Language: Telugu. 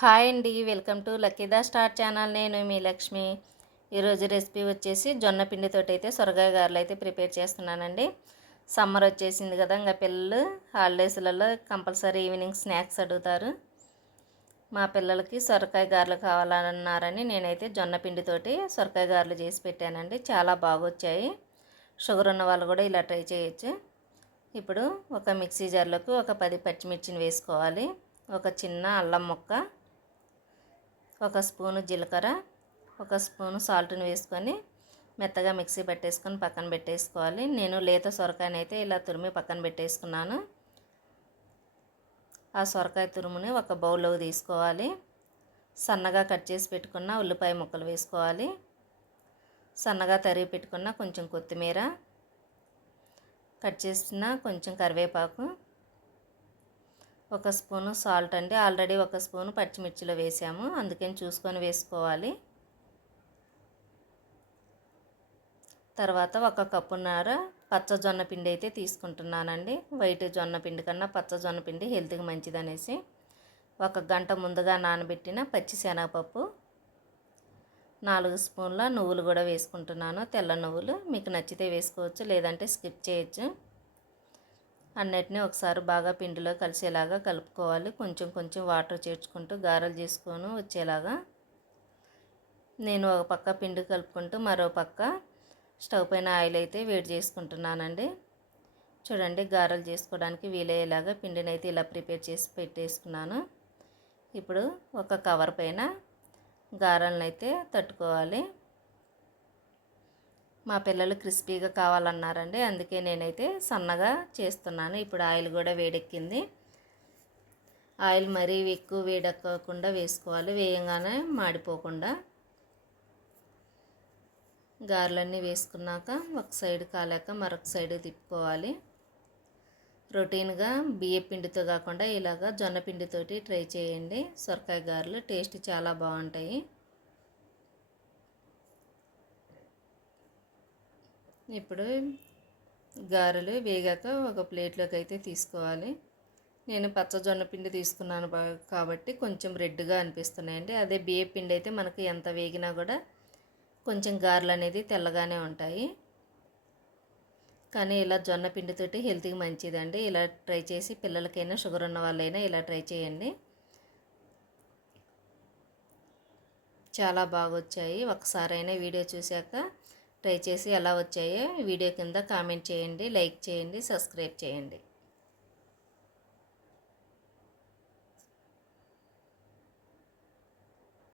హాయ్ అండి వెల్కమ్ టు లక్కీదా స్టార్ ఛానల్. నేను మీ లక్ష్మి. ఈరోజు రెసిపీ వచ్చేసి జొన్న పిండితోటి అయితే సొరకాయ గారెలు అయితే ప్రిపేర్ చేస్తున్నానండి. సమ్మర్ వచ్చేసింది కదా ఇంకా పిల్లలు హాలిడేస్లలో కంపల్సరీ ఈవినింగ్ స్నాక్స్ అడుగుతారు. మా పిల్లలకి సొరకాయ గారెలు కావాలన్నారని నేనైతే జొన్న పిండితోటి సొరకాయ గారెలు చేసి పెట్టానండి. చాలా బాగొచ్చాయి. షుగర్ ఉన్న వాళ్ళు కూడా ఇలా ట్రై చేయొచ్చు. ఇప్పుడు ఒక మిక్సీ జార్లోకి ఒక పది పచ్చిమిర్చిని వేసుకోవాలి. ఒక చిన్న అల్లం ముక్క ఒక స్పూను జీలకర్ర ఒక స్పూను సాల్ట్ని వేసుకొని మెత్తగా మిక్సీ పెట్టేసుకొని పక్కన పెట్టేసుకోవాలి. నేను లేత సొరకాయని అయితే ఇలా తురిమి పక్కన పెట్టేసుకున్నాను. ఆ సొరకాయ తురుముని ఒక బౌల్లోకి తీసుకోవాలి. సన్నగా కట్ చేసి పెట్టుకున్న ఉల్లిపాయ ముక్కలు వేసుకోవాలి. సన్నగా తరిగి పెట్టుకున్న కొంచెం కొత్తిమీర కట్ చేసిన కొంచెం కరివేపాకు ఒక స్పూను సాల్ట్ అండి. ఆల్రెడీ ఒక స్పూను పచ్చిమిర్చిలో వేసాము. అందుకని చూసుకొని వేసుకోవాలి. తర్వాత ఒక కప్పున్నర పచ్చజొన్న పిండి అయితే తీసుకుంటున్నానండి. వైట్ జొన్న పిండి కన్నా పచ్చజొన్న పిండి హెల్త్కి మంచిదనేసి. ఒక గంట ముందుగా నానబెట్టిన పచ్చి శనగపప్పు. నాలుగు స్పూన్ల నువ్వులు కూడా వేసుకుంటున్నాను. తెల్ల నువ్వులు. మీకు నచ్చితే వేసుకోవచ్చు లేదంటే స్కిప్ చేయొచ్చు. అన్నిటినీ ఒకసారి బాగా పిండిలో కలిసేలాగా కలుపుకోవాలి. కొంచెం కొంచెం వాటర్ చేర్చుకుంటూ గారెలు చేసుకొని వచ్చేలాగా నేను ఒక పక్క పిండి కలుపుకుంటూ మరో పక్క స్టవ్ పైన ఆయిల్ అయితే వేడి చేసుకుంటున్నానండి. చూడండి గారెలు చేసుకోవడానికి వీలయ్యేలాగా పిండిని అయితే ఇలా ప్రిపేర్ చేసి పెట్టేసుకున్నాను. ఇప్పుడు ఒక కవర్ పైన గారెలను అయితే తట్టుకోవాలి. మా పిల్లలు క్రిస్పీగా కావాలన్నారండి. అందుకే నేనైతే సన్నగా చేస్తున్నాను. ఇప్పుడు ఆయిల్ కూడా వేడెక్కింది. ఆయిల్ మరీ ఎక్కువ వేడెక్కకుండా వేసుకోవాలి. వేయంగానే మాడిపోకుండా. గారెలన్నీ వేసుకున్నాక ఒక సైడ్ కాలేక మరొక సైడ్ తిప్పుకోవాలి. రొటీన్గా బియ్య పిండితో కాకుండా ఇలాగ జొన్న పిండితోటి ట్రై చేయండి. సొరకాయ గారెలు టేస్ట్ చాలా బాగుంటాయి. ఇప్పుడు గారెలు వేగాక ఒక ప్లేట్లోకి అయితే తీసుకోవాలి. నేను పచ్చజొన్న పిండి తీసుకున్నాను కాబట్టి కొంచెం రెడ్గా అనిపిస్తున్నాయండి. అదే బియ్య పిండి అయితే మనకు ఎంత వేగినా కూడా కొంచెం గారెలు అనేది తెల్లగానే ఉంటాయి. కానీ ఇలా జొన్న పిండితోటి హెల్త్కి మంచిదండి. ఇలా ట్రై చేసి పిల్లలకైనా షుగర్ ఉన్న వాళ్ళైనా ఇలా ట్రై చేయండి. చాలా బాగా వచ్చాయి ఒకసారైనా వీడియో చూశాక ట్రై చేసి ఎలా వచ్చాయో వీడియో కింద కామెంట్ చేయండి లైక్ చేయండి సబ్స్క్రైబ్ చేయండి.